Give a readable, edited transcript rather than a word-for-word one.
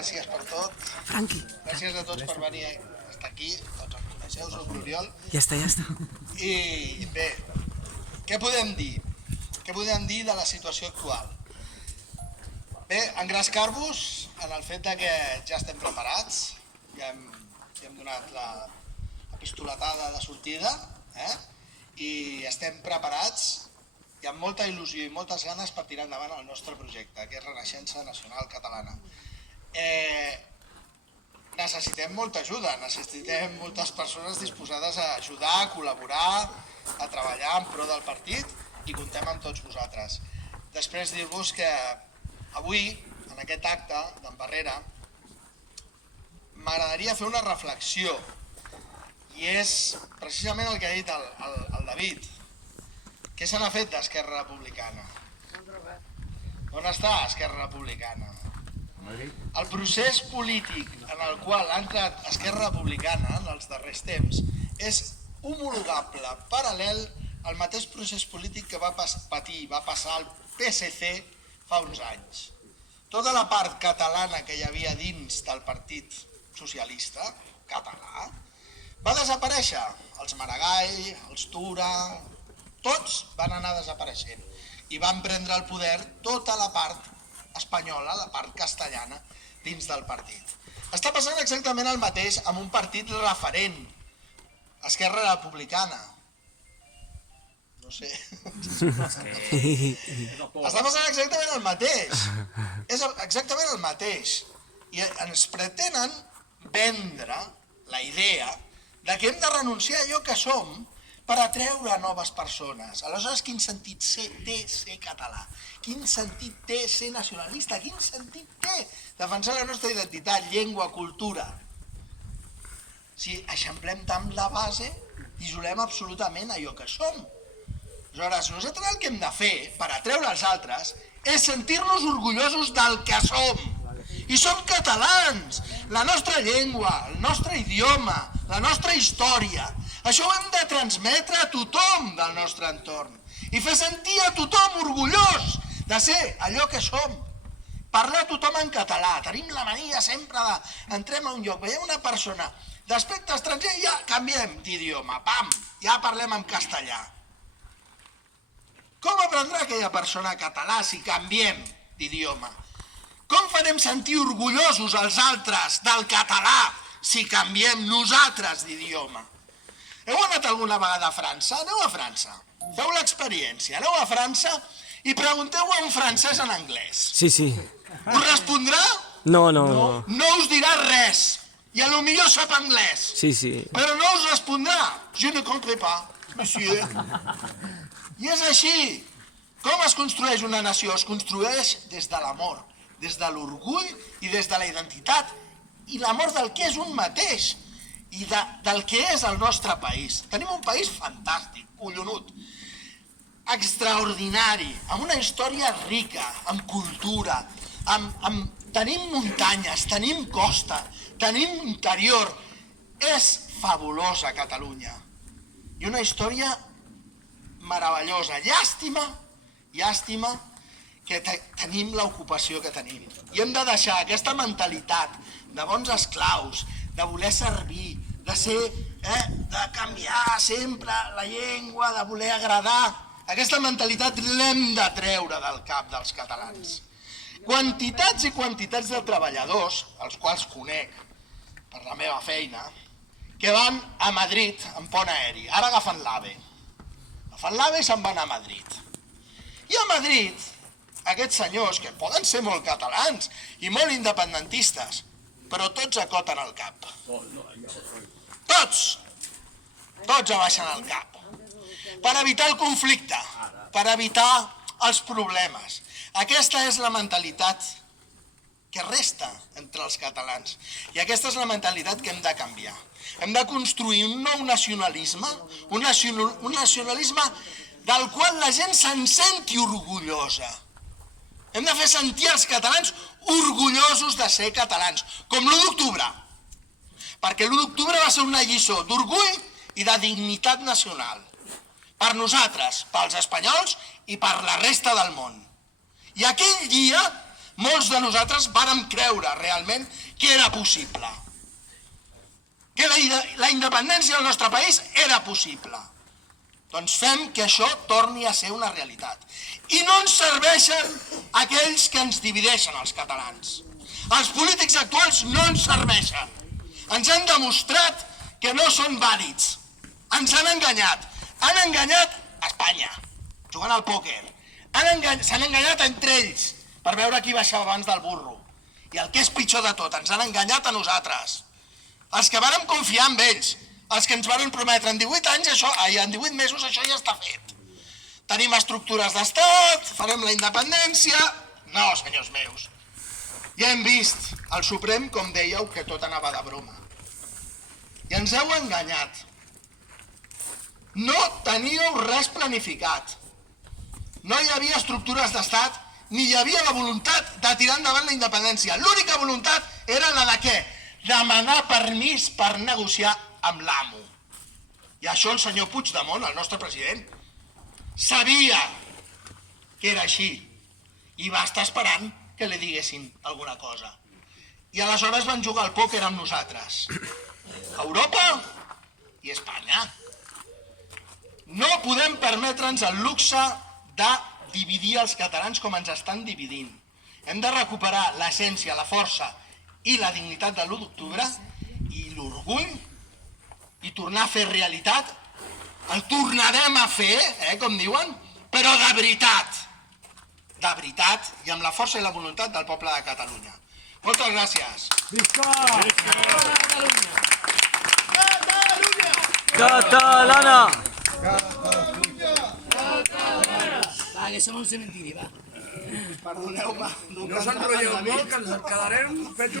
gràcies per tot. Franqui. Gràcies a tots per venir a estar aquí. Tots em coneixeu, soc l'Oriol. Ja està. I bé, què podem dir? Què podem dir de la situació actual? Bé, engrescar-vos en el fet que ja estem preparats, ja hem donat la pistoletada de sortida, i estem preparats i amb molta il·lusió i moltes ganes per tirar endavant el nostre projecte, que és Renaixença Nacional Catalana. Necessitem molta ajuda, necessitem moltes persones disposades a ajudar, a col·laborar, a treballar en pro del partit i comptem amb tots vosaltres. Després dir-vos que avui, en aquest acte d'Embarrera, m'agradaria fer una reflexió i és precisament el que ha dit el David. Què se n'ha fet d'Esquerra Republicana? On està Esquerra Republicana? El procés polític en el qual ha entrat Esquerra Republicana en els darrers temps és homologable, paral·lel al mateix procés polític que va passar al PSC fa uns anys. Tota la part catalana que hi havia dins del Partit Socialista català va desaparèixer. Els Maragall, els Tura, tots van anar desapareixent i van prendre el poder tota la part espanyola, la part castellana, dins del partit. Està passant exactament el mateix amb un partit referent, Esquerra Republicana. No sé. Està passant exactament el mateix. És exactament el mateix. I ens pretenen vendre la idea de que hem de renunciar a allò que som per atreure noves persones. Aleshores, quin sentit té ser català? Quin sentit té ser nacionalista? Quin sentit té defensar la nostra identitat, llengua, cultura? Si eixamplem tant la base, isolem absolutament allò que som. Aleshores, nosaltres el que hem de fer per atreure els altres és sentir-nos orgullosos del que som. I som catalans, la nostra llengua, el nostre idioma, la nostra història. Això ho hem de transmetre a tothom del nostre entorn i fer sentir a tothom orgullós de ser allò que som. Parlar a tothom en català. Tenim la mania sempre d'entrar a un lloc, veiem una persona d'aspecte estranger i ja canviem d'idioma. Pam! Ja parlem en castellà. Com aprendrà aquella persona català si canviem d'idioma? Com farem sentir orgullosos els altres del català si canviem nosaltres d'idioma? Heu anat alguna vegada a França? Aneu a França. Feu l'experiència. Aneu a França i pregunteu a un francès en anglès. Sí. Us respondrà? No. No us dirà res. I a lo millor sap anglès. Sí. Però no us respondrà. Je ne comprends pas, monsieur. I és així. Com es construeix una nació? Es construeix des de l'amor, des de l'orgull i des de la identitat i l'amor del que és un mateix i del que és el nostre país. Tenim un país fantàstic, collonut, extraordinari, amb una història rica, amb cultura, tenim muntanyes, tenim costa, tenim interior. És fabulosa Catalunya. I una història meravellosa. Llàstima que tenim l'ocupació que tenim. I hem de deixar aquesta mentalitat de bons esclaus, de voler servir, de canviar sempre la llengua, de voler agradar. Aquesta mentalitat l'hem de treure del cap dels catalans. Quantitats i quantitats de treballadors, els quals conec per la meva feina, que van a Madrid en pont aeri. Ara agafen l'AVE. Agafen l'AVE i se'n van a Madrid. I a Madrid, aquests senyors, que poden ser molt catalans i molt independentistes, però tots acoten el cap. Tots abaixen el cap. Per evitar el conflicte, per evitar els problemes. Aquesta és la mentalitat que resta entre els catalans. I aquesta és la mentalitat que hem de canviar. Hem de construir un nou nacionalisme, un nacionalisme del qual la gent se'n senti orgullosa. Hem de fer sentir els catalans orgullosos de ser catalans, com l'1 d'octubre. Perquè l'1 d'octubre va ser una lliçó d'orgull i de dignitat nacional. Per nosaltres, pels espanyols i per la resta del món. I aquell dia molts de nosaltres vàrem creure realment que era possible, que la independència del nostre país era possible. Doncs fem que això torni a ser una realitat. I no ens serveixen aquells que ens divideixen, els catalans. Els polítics actuals no ens serveixen. Ens han demostrat que no són vàlids. Ens han enganyat. Han enganyat Espanya, jugant al pòquer. S'han enganyat entre ells per veure qui baixava abans del burro. I el que és pitjor de tot, ens han enganyat a nosaltres. Els que vàrem confiar en ells, els que ens varen prometre en 18 anys, en 18 mesos això ja està fet. Tenim estructures d'estat, farem la independència... No, senyors meus. Ja hem vist al Suprem, com dèieu, que tot anava de broma. I ens heu enganyat. No teníeu res planificat. No hi havia estructures d'estat, ni hi havia la voluntat de tirar endavant la independència. L'única voluntat era la de què? Demanar permís per negociar amb l'amo. I això el senyor Puigdemont, el nostre president, sabia que era així i va estar esperant que li diguessin alguna cosa. I aleshores van jugar al pòquer amb nosaltres. Europa i Espanya. No podem permetre'ns el luxe de dividir els catalans com ens estan dividint. Hem de recuperar l'essència, la força i la dignitat de l'1 d'octubre i l'orgull i tornar a fer realitat. El tornarem a fer, com diuen, però de veritat i amb la força i la voluntat del poble de Catalunya. Moltes gràcies. Visca! Catalana! Va, que som un cementiri, va. Perdoneu-me. No s'enrotlleu molt, que ens quedarem fets